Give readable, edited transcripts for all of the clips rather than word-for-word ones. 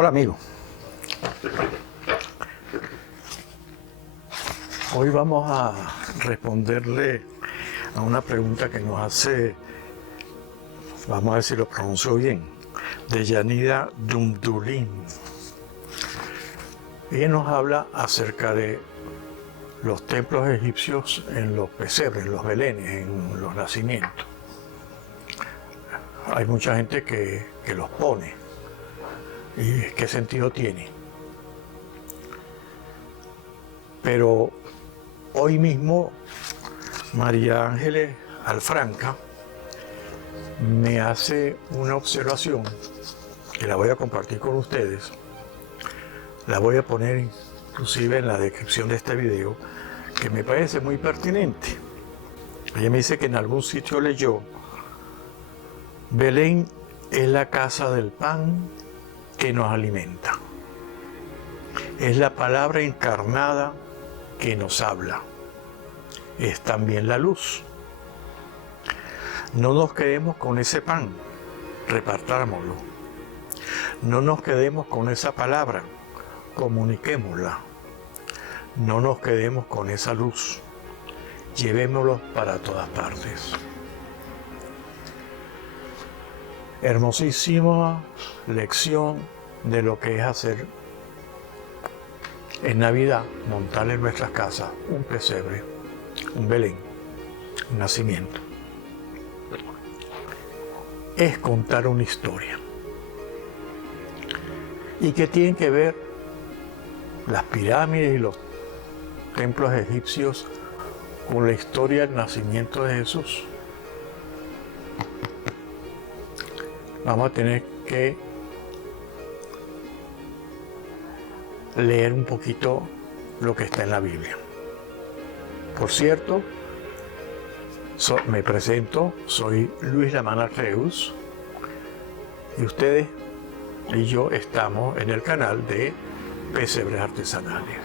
Hola amigo. Hoy vamos a responderle a una pregunta que nos hace, vamos a ver si lo pronuncio bien, Deyanira Dumdulin. Ella nos habla acerca de los templos egipcios en los pesebres, en los belenes, en los nacimientos. Hay mucha gente que los pone. ¿Y qué sentido tiene? Pero hoy mismo María Ángeles Alfranca me hace una observación que la voy a compartir con ustedes. La voy a poner inclusive en la descripción de este video, que me parece muy pertinente. Ella me dice que en algún sitio leyó: Belén es la casa del pan que nos alimenta. Es la palabra encarnada que nos habla. Es también la luz. No nos quedemos con ese pan, repartámoslo. No nos quedemos con esa palabra, comuniquémosla. No nos quedemos con esa luz, llevémoslo para todas partes. Hermosísima lección de lo que es hacer en Navidad, montar en nuestras casas un pesebre, un Belén, un nacimiento. Es contar una historia. ¿Y qué tienen que ver las pirámides y los templos egipcios con la historia del nacimiento de Jesús? Vamos a tener que leer un poquito lo que está en la Biblia. Por cierto, me presento, soy Luis Lamán Arreus y ustedes y yo estamos en el canal de Pesebres Artesanales.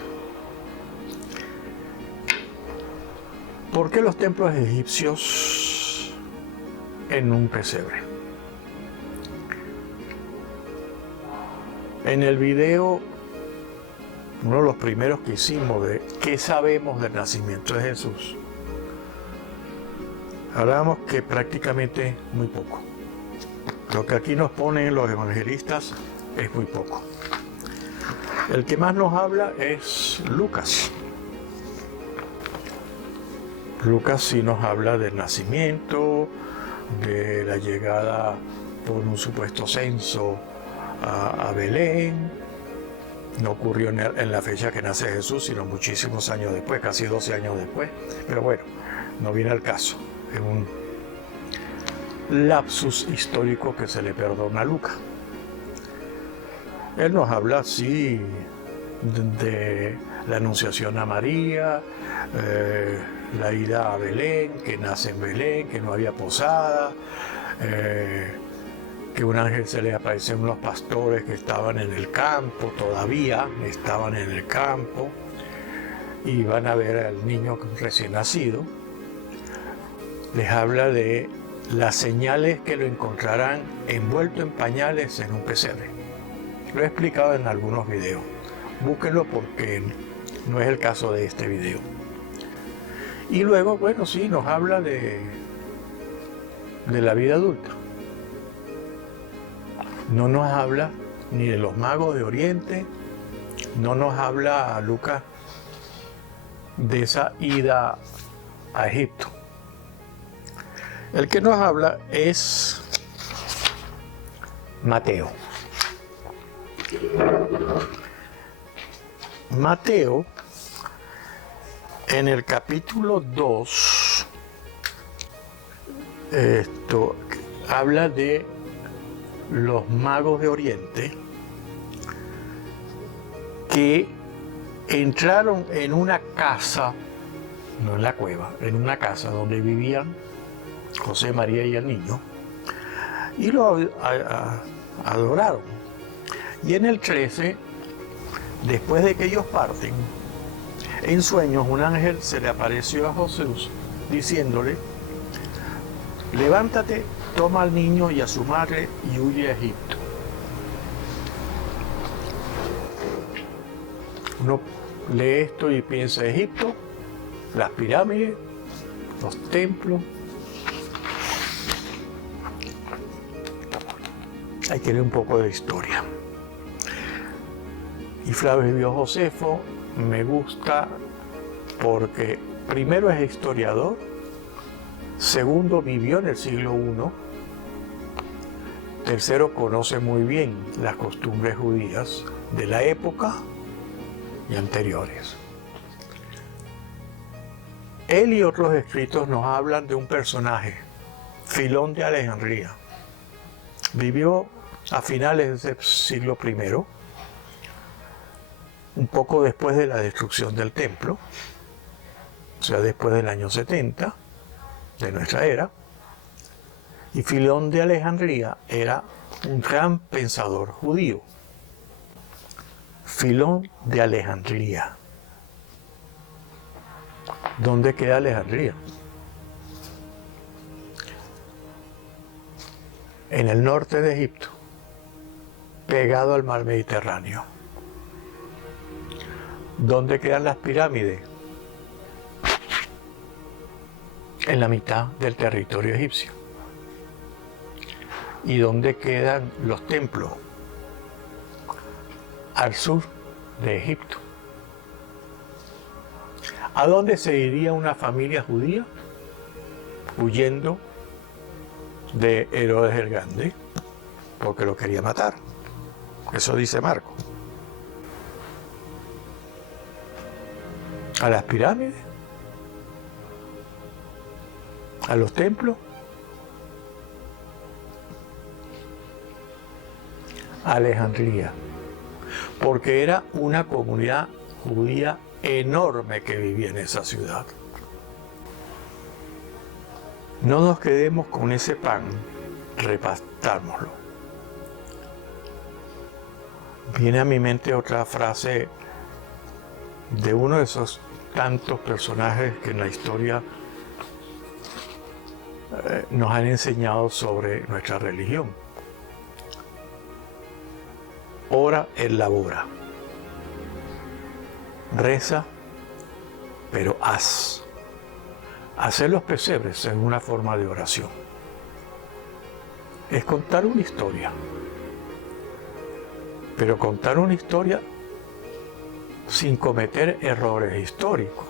¿Por qué los templos egipcios en un pesebre? En el video, uno de los primeros que hicimos de ¿qué sabemos del nacimiento de Jesús?, hablábamos que prácticamente muy poco. Lo que aquí nos ponen los evangelistas es muy poco. El que más nos habla es Lucas. Lucas sí nos habla del nacimiento, de la llegada por un supuesto censo a Belén. No ocurrió en la fecha que nace Jesús, sino muchísimos años después, casi 12 años después. Pero bueno, no viene al caso. Es un lapsus histórico que se le perdona a Lucas. Él nos habla así de la anunciación a María, la ida a Belén, que nace en Belén, que no había posada, que un ángel se le aparece a unos pastores que estaban en el campo, todavía estaban en el campo, y van a ver al niño recién nacido. Les habla de las señales que lo encontrarán envuelto en pañales en un pesebre. Lo he explicado en algunos videos. Búsquenlo porque no es el caso de este video. Y luego, bueno, sí, nos habla de la vida adulta. No nos habla ni de los magos de Oriente, no nos habla Lucas de esa ida a Egipto. El que nos habla es Mateo. Mateo, en el capítulo 2, habla de los magos de Oriente que entraron en una casa, no en la cueva, en una casa donde vivían José, María y el niño, y lo adoraron. Y en el 13, después de que ellos parten, en sueños un ángel se le apareció a Jesús diciéndole: levántate, toma al niño y a su madre y huye a Egipto. Uno lee esto y piensa Egipto, las pirámides, los templos. Hay que leer un poco de historia. Y Flavio Josefo me gusta porque primero es historiador, segundo vivió en el siglo I, tercero conoce muy bien las costumbres judías de la época y anteriores. Él y otros escritos nos hablan de un personaje, Filón de Alejandría. Vivió a finales del siglo I, un poco después de la destrucción del templo, o sea, después del año 70 de nuestra era. Y Filón de Alejandría era un gran pensador judío. Filón de Alejandría. ¿Dónde queda Alejandría? En el norte de Egipto, pegado al mar Mediterráneo. ¿Dónde quedan las pirámides? En la mitad del territorio egipcio. ¿Y dónde quedan los templos? Al sur de Egipto. ¿A dónde se iría una familia judía? Huyendo de Herodes el Grande, porque lo quería matar. Eso dice Marco. ¿A las pirámides? ¿A los templos? Alejandría, porque era una comunidad judía enorme que vivía en esa ciudad. No nos quedemos con ese pan, repartámoslo. Viene a mi mente otra frase de uno de esos tantos personajes que en la historia nos han enseñado sobre nuestra religión. Ora et labora. Reza, pero haz. Hacer los pesebres es una forma de oración. Es contar una historia. Pero contar una historia sin cometer errores históricos.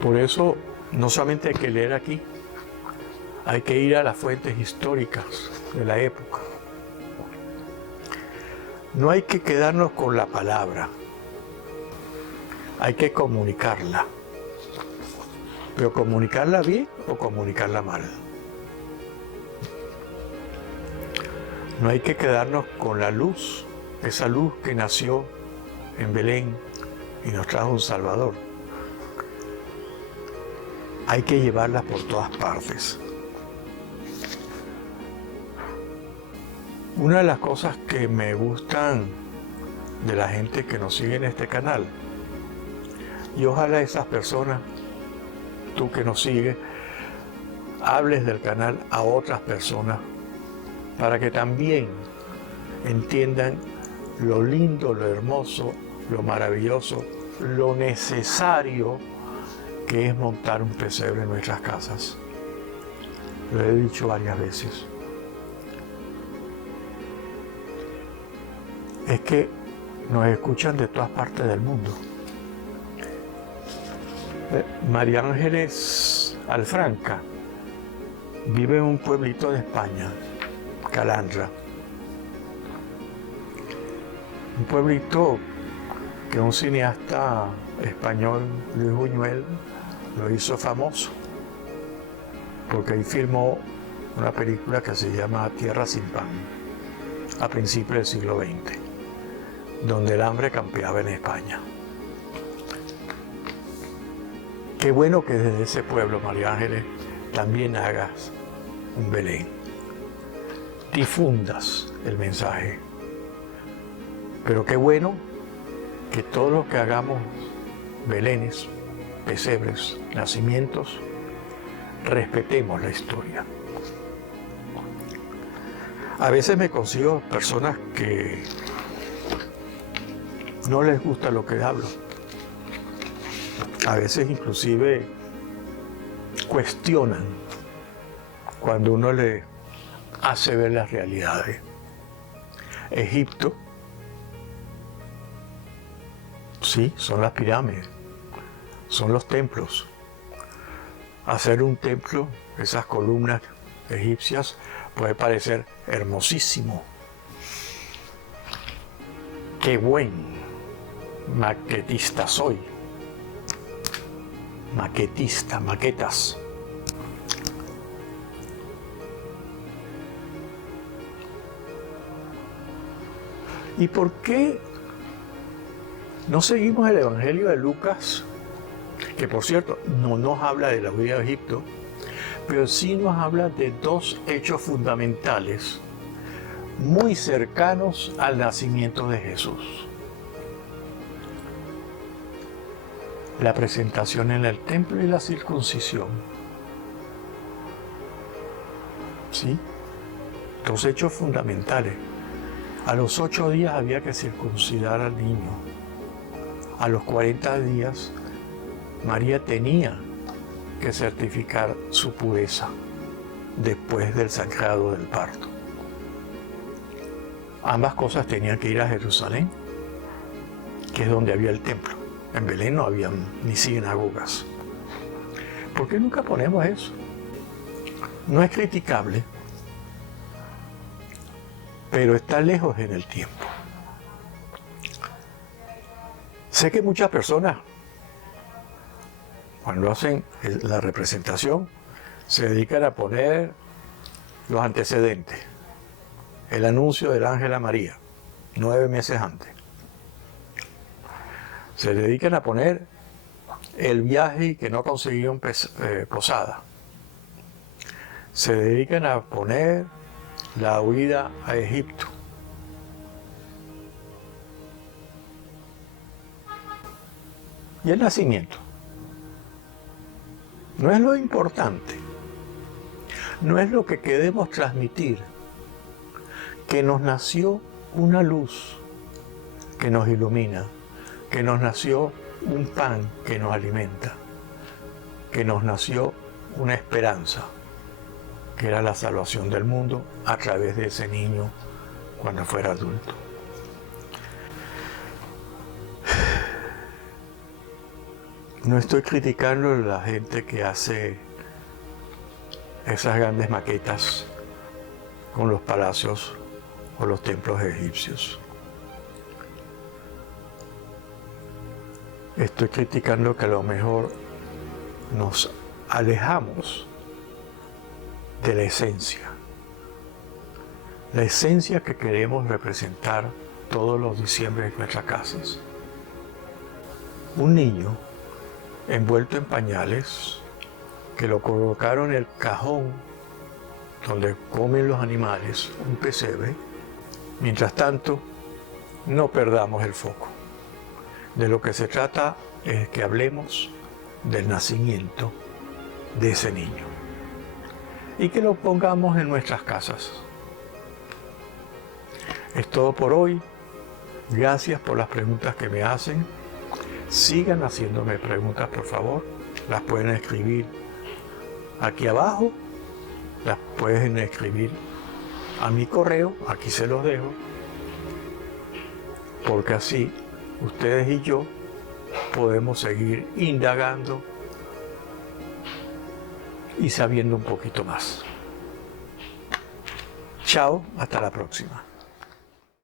Por eso no solamente hay que leer aquí, hay que ir a las fuentes históricas de la época. No hay que quedarnos con la palabra, hay que comunicarla. Pero comunicarla bien o comunicarla mal. No hay que quedarnos con la luz, esa luz que nació en Belén y nos trajo un Salvador. Hay que llevarla por todas partes. Una de las cosas que me gustan de la gente que nos sigue en este canal, y ojalá esas personas, tú que nos sigues, hables del canal a otras personas para que también entiendan lo lindo, lo hermoso, lo maravilloso, lo necesario que es montar un pesebre en nuestras casas. Lo he dicho varias veces. Es que nos escuchan de todas partes del mundo. María Ángeles Alfranca vive en un pueblito de España, Calandra. Un pueblito que un cineasta español, Luis Buñuel, lo hizo famoso, porque ahí filmó una película que se llama Tierra sin pan, a principios del siglo XX, donde el hambre campeaba en España. Qué bueno que desde ese pueblo, María Ángeles, también hagas un Belén, difundas el mensaje. Pero qué bueno que todos los que hagamos belenes, pesebres, nacimientos, respetemos la historia. A veces me consigo personas que no les gusta lo que hablo. A veces inclusive cuestionan cuando uno le hace ver las realidades. Egipto, sí, son las pirámides, son los templos. Hacer un templo, esas columnas egipcias, puede parecer hermosísimo. Qué buen maquetista soy. Maquetista, maquetas. ¿Y por qué no seguimos el Evangelio de Lucas? Que por cierto, no nos habla de la huida de Egipto, pero sí nos habla de dos hechos fundamentales muy cercanos al nacimiento de Jesús. La presentación en el templo y la circuncisión. ¿Sí? Dos hechos fundamentales. A los 8 días había que circuncidar al niño. A los 40 días María tenía que certificar su pureza después del sangrado del parto. Ambas cosas tenían que ir a Jerusalén, que es donde había el templo. En Belén no había ni sinagogas. ¿Por qué nunca ponemos eso? No es criticable, pero está lejos en el tiempo. Sé que muchas personas, cuando hacen la representación, se dedican a poner los antecedentes. El anuncio del ángel a María, 9 meses antes. Se dedican a poner el viaje y que no consiguieron posada. Se dedican a poner la huida a Egipto. Y el nacimiento. No es lo importante. No es lo que queremos transmitir. Que nos nació una luz que nos ilumina. Que nos nació un pan que nos alimenta. Que nos nació una esperanza, que era la salvación del mundo a través de ese niño cuando fuera adulto. No estoy criticando a la gente que hace esas grandes maquetas con los palacios o los templos egipcios. Estoy criticando que a lo mejor nos alejamos de la esencia que queremos representar todos los diciembres en nuestras casas. Un niño envuelto en pañales que lo colocaron en el cajón donde comen los animales, un pesebre. Mientras tanto, no perdamos el foco. De lo que se trata es que hablemos del nacimiento de ese niño y que lo pongamos en nuestras casas. Es todo por hoy. Gracias por las preguntas que me hacen. Sigan haciéndome preguntas, por favor. Las pueden escribir aquí abajo. Las pueden escribir a mi correo. Aquí se los dejo. Porque así ustedes y yo podemos seguir indagando y sabiendo un poquito más. Chao, hasta la próxima.